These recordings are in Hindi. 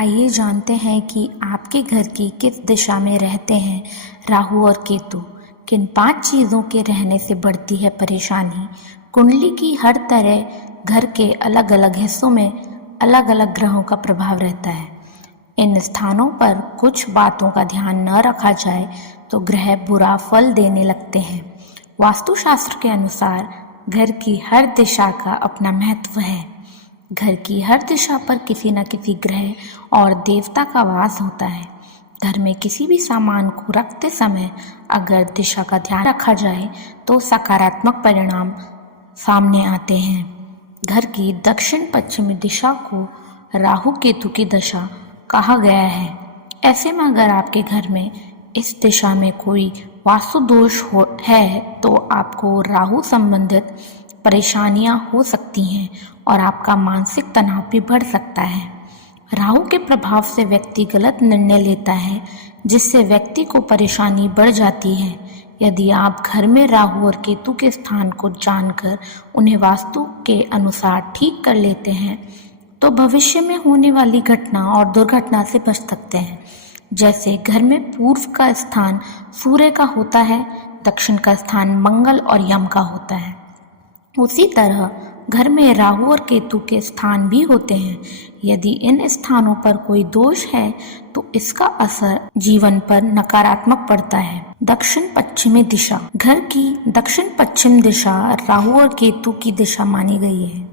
आइए जानते हैं कि आपके घर की किस दिशा में रहते हैं राहु और केतु। किन 5 चीज़ों के रहने से बढ़ती है परेशानी। कुंडली की हर तरह घर के अलग अलग हिस्सों में अलग अलग ग्रहों का प्रभाव रहता है। इन स्थानों पर कुछ बातों का ध्यान न रखा जाए तो ग्रह बुरा फल देने लगते हैं। वास्तुशास्त्र के अनुसार घर की हर दिशा का अपना महत्व है। घर की हर दिशा पर किसी न किसी ग्रह और देवता का वास होता है। घर में किसी भी सामान को रखते समय अगर दिशा का ध्यान रखा जाए तो सकारात्मक परिणाम सामने आते हैं। घर की दक्षिण पश्चिमी दिशा को राहु केतु की दशा कहा गया है। ऐसे में अगर आपके घर में इस दिशा में कोई वास्तु दोष है तो आपको राहु संबंधित परेशानियां हो सकती हैं और आपका मानसिक तनाव भी बढ़ सकता है। राहु के प्रभाव से व्यक्ति गलत निर्णय लेता है जिससे व्यक्ति को परेशानी बढ़ जाती है। यदि आप घर में राहु और केतु के स्थान को जानकर उन्हें वास्तु के अनुसार ठीक कर लेते हैं तो भविष्य में होने वाली घटना और दुर्घटना से बच सकते हैं। जैसे घर में पूर्व का स्थान सूर्य का होता है, दक्षिण का स्थान मंगल और यम का होता है, उसी तरह घर में राहु और केतु के स्थान भी होते हैं। यदि इन स्थानों पर कोई दोष है तो इसका असर जीवन पर नकारात्मक पड़ता है। दक्षिण पश्चिमी दिशा। घर की दक्षिण पश्चिम दिशा राहु और केतु की दिशा मानी गई है।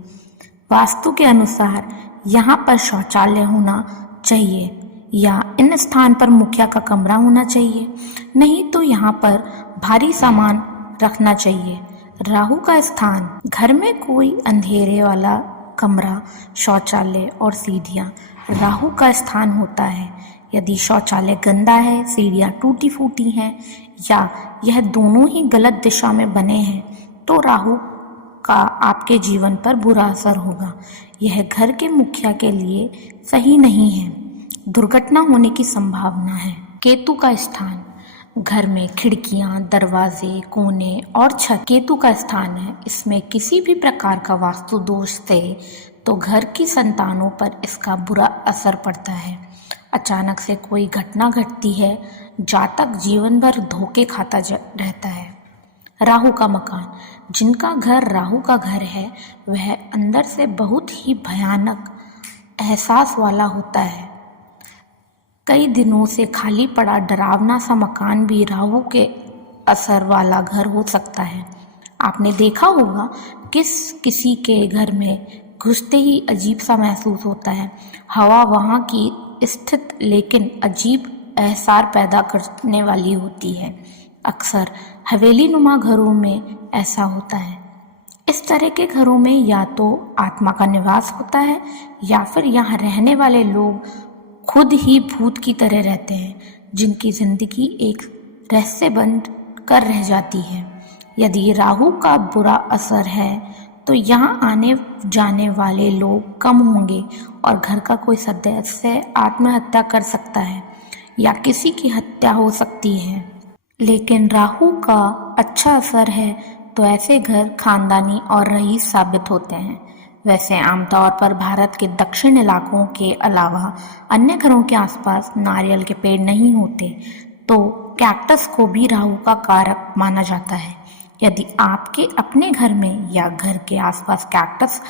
वास्तु के अनुसार यहाँ पर शौचालय होना चाहिए या इन स्थान पर मुखिया का कमरा होना चाहिए, नहीं तो यहाँ पर भारी सामान रखना चाहिए। राहु का स्थान। घर में कोई अंधेरे वाला कमरा, शौचालय और सीढ़ियाँ राहु का स्थान होता है। यदि शौचालय गंदा है, सीढ़ियाँ टूटी फूटी हैं या यह दोनों ही गलत दिशा में बने हैं तो राहु का आपके जीवन पर बुरा असर होगा। यह घर के मुखिया के लिए सही नहीं है। दुर्घटना होने की संभावना है। केतु का स्थान। घर में खिड़कियां, दरवाजे, कोने और छत केतु का स्थान है। इसमें किसी भी प्रकार का वास्तु दोष से तो घर की संतानों पर इसका बुरा असर पड़ता है। अचानक से कोई घटना घटती है, जातक जीवन भर धोखे खाता रहता है। राहु का मकान। जिनका घर राहु का घर है वह अंदर से बहुत ही भयानक एहसास वाला होता है। कई दिनों से खाली पड़ा डरावना सा मकान भी राहु के असर वाला घर हो सकता है। आपने देखा होगा किसी के घर में घुसते ही अजीब सा महसूस होता है। हवा वहाँ की स्थित लेकिन अजीब एहसास पैदा करने वाली होती है। अक्सर हवेली नुमा घरों में ऐसा होता है। इस तरह के घरों में या तो आत्मा का निवास होता है या फिर यहाँ रहने वाले लोग खुद ही भूत की तरह रहते हैं, जिनकी जिंदगी एक रहस्य बन कर रह जाती है। यदि राहु का बुरा असर है तो यहाँ आने जाने वाले लोग कम होंगे और घर का कोई सदस्य आत्महत्या कर सकता है या किसी की हत्या हो सकती है। लेकिन राहु का अच्छा असर है तो ऐसे घर खानदानी और रईस साबित होते हैं। वैसे आमतौर पर भारत के दक्षिण इलाकों के अलावा अन्य घरों के आसपास नारियल के पेड़ नहीं होते तो कैक्टस को भी राहु का कारक माना जाता है। यदि आपके अपने घर में या घर के आसपास कैक्टस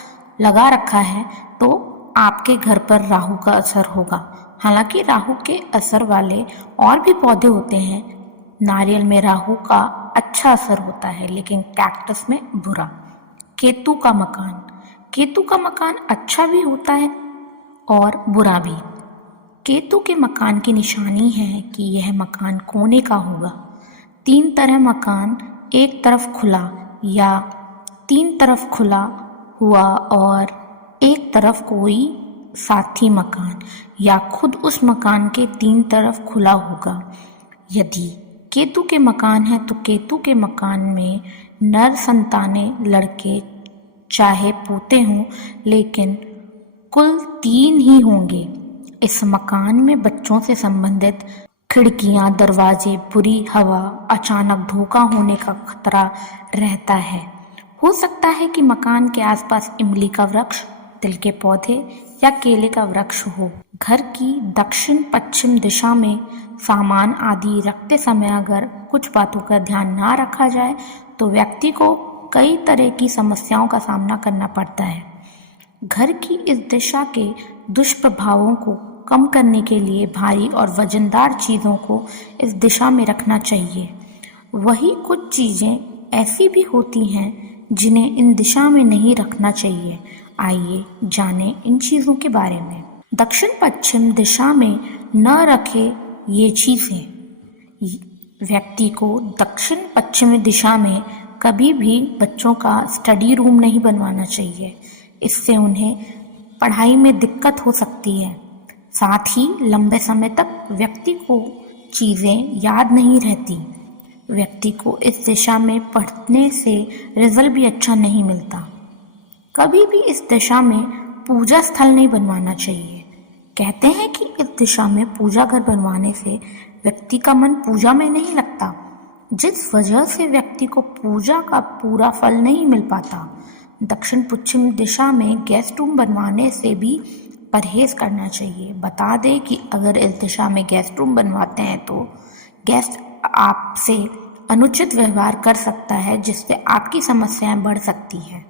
लगा रखा है तो आपके घर पर राहु का असर होगा। हालांकि राहु के असर वाले और भी पौधे होते हैं। नारियल में राहु का अच्छा असर होता है लेकिन कैक्टस में बुरा। केतु का मकान। केतु का मकान अच्छा भी होता है और बुरा भी। केतु के मकान की निशानी है कि यह मकान कोने का होगा। 3 तरह मकान, एक तरफ खुला या 3 तरफ खुला हुआ और एक तरफ कोई साथी मकान या खुद उस मकान के 3 तरफ खुला होगा। यदि केतु के मकान है तो केतु के मकान में नर संतानें, लड़के चाहे पोते हों लेकिन कुल 3 ही होंगे। इस मकान में बच्चों से संबंधित खिड़कियां, दरवाजे, बुरी हवा, अचानक धोखा होने का खतरा रहता है। हो सकता है कि मकान के आसपास इमली का वृक्ष तिल के पौधे या केले का वृक्ष हो। घर की दक्षिण पश्चिम दिशा में सामान आदि रखते समय अगर कुछ बातों का ध्यान ना रखा जाए तो व्यक्ति को कई तरह की समस्याओं का सामना करना पड़ता है। घर की इस दिशा के दुष्प्रभावों को कम करने के लिए भारी और वजनदार चीज़ों को इस दिशा में रखना चाहिए। वही कुछ चीज़ें ऐसी भी होती हैं जिन्हें इन दिशा में नहीं रखना चाहिए। आइए जानें इन चीज़ों के बारे में। दक्षिण पश्चिम दिशा में न रखें ये चीज़ें। व्यक्ति को दक्षिण पश्चिमी दिशा में कभी भी बच्चों का स्टडी रूम नहीं बनवाना चाहिए। इससे उन्हें पढ़ाई में दिक्कत हो सकती है। साथ ही लंबे समय तक व्यक्ति को चीज़ें याद नहीं रहती। व्यक्ति को इस दिशा में पढ़ने से रिजल्ट भी अच्छा नहीं मिलता। कभी भी इस दिशा में पूजा स्थल नहीं बनवाना चाहिए। कहते हैं कि इस दिशा में पूजा घर बनवाने से व्यक्ति का मन पूजा में नहीं लगता, जिस वजह से व्यक्ति को पूजा का पूरा फल नहीं मिल पाता। दक्षिण पश्चिम दिशा में गेस्ट रूम बनवाने से भी परहेज करना चाहिए। बता दें कि अगर इस दिशा में गेस्ट रूम बनवाते हैं तो गेस्ट आपसे अनुचित व्यवहार कर सकता है, जिससे आपकी समस्याएं बढ़ सकती हैं।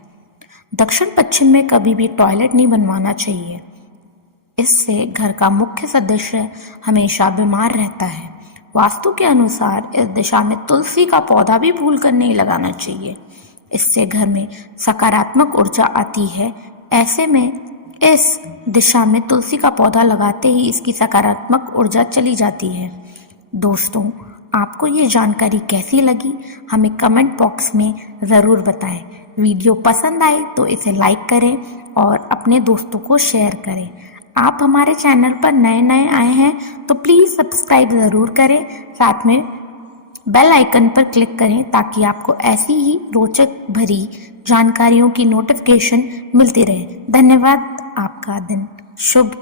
दक्षिण पश्चिम में कभी भी टॉयलेट नहीं बनवाना चाहिए। इससे घर का मुख्य सदस्य हमेशा बीमार रहता है। वास्तु के अनुसार इस दिशा में तुलसी का पौधा भी भूल कर नहीं लगाना चाहिए। इससे घर में सकारात्मक ऊर्जा आती है। ऐसे में इस दिशा में तुलसी का पौधा लगाते ही इसकी सकारात्मक ऊर्जा चली जाती है। दोस्तों, आपको ये जानकारी कैसी लगी हमें कमेंट बॉक्स में ज़रूर बताएं। वीडियो पसंद आए तो इसे लाइक करें और अपने दोस्तों को शेयर करें। आप हमारे चैनल पर नए आए हैं तो प्लीज़ सब्सक्राइब ज़रूर करें। साथ में बेल आइकन पर क्लिक करें ताकि आपको ऐसी ही रोचक भरी जानकारियों की नोटिफिकेशन मिलती रहे। धन्यवाद। आपका दिन शुभ